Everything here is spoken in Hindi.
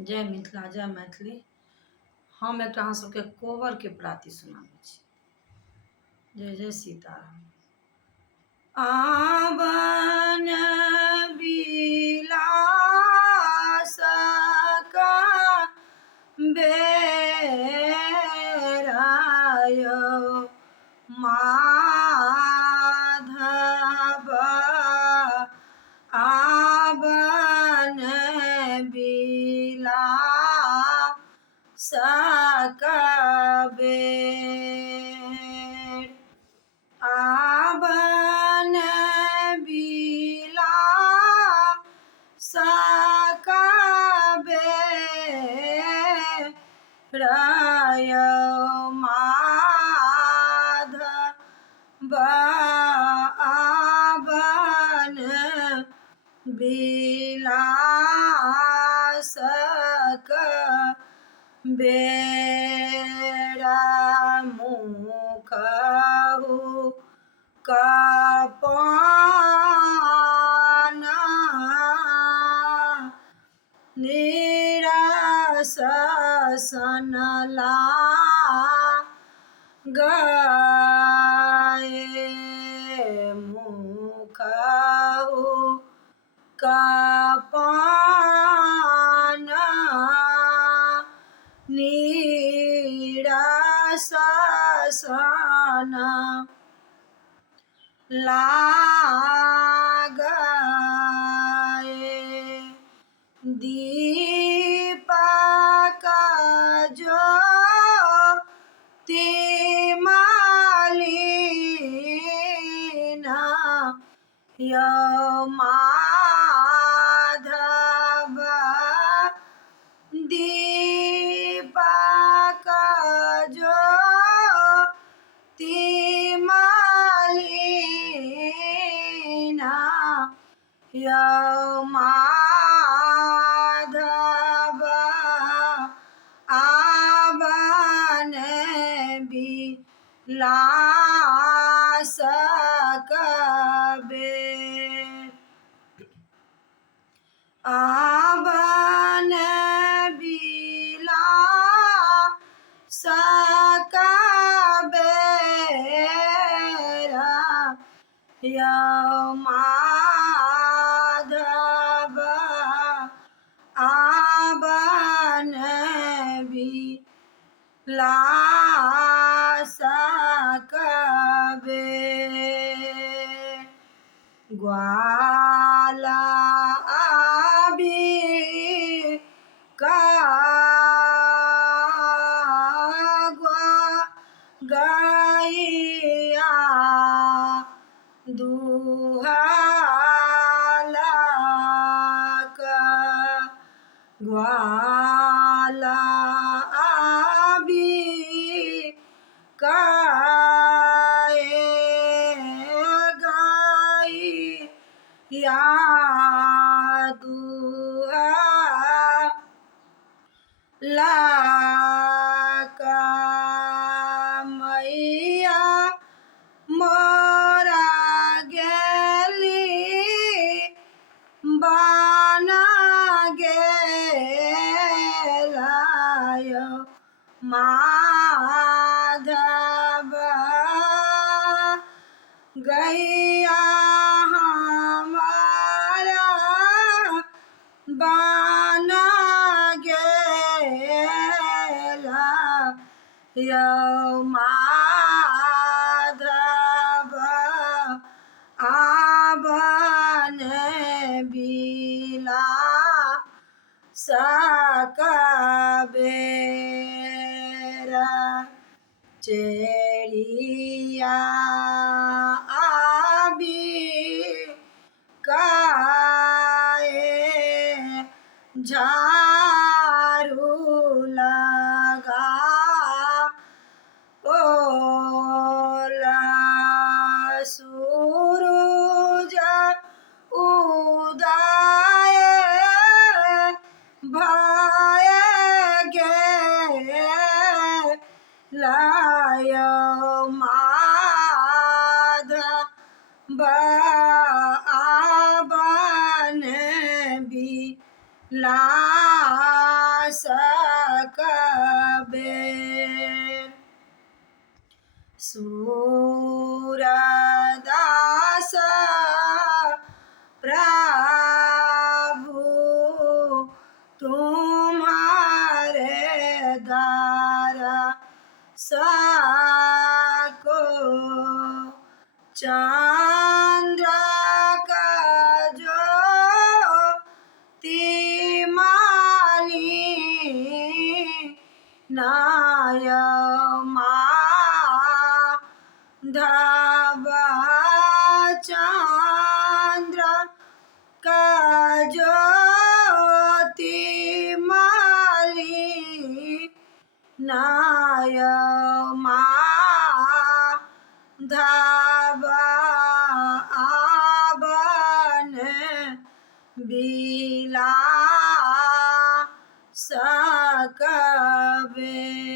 जय मिथिला जय मैथिली। हम एक अहाँ सबके कोबर के प्राति सुनाबै छी। जय जय सीताराम। आवन बिलास का बेरायो माधव आवन बिलास का बेर आवन बिलास का बेरायो माधव आवन बिलास का बेरा मुखहु कपाना नीरस सनला गए मुखहु कपाना नीरस सना लागे दीपक ज्योति मलिना यो माधव दीपक ज्योति मलिना यो माधव आवन बिलास का बेर आवन बिलास का बेरा यो माधव आवन बिलास का बेर ग्वाला आबि का गैया दुहाला का ग्वाला आबि का गैया दुहाला का मैया मोरा गेली बाना गेलायो माधव गैया हमारा बाना गेला यो माधव आवन बिलास का बेरा चेरिया आबि काए झाड़ू लगा ओला सूरज उदय भय गेलायो माधव आवन बिलास सकबे सूरदास प्रभु तुम्हारे दार सको चंद्र का ज्योतिमाली धव चंद्र का ज्योतिमाली धव आवन बिला सकबे।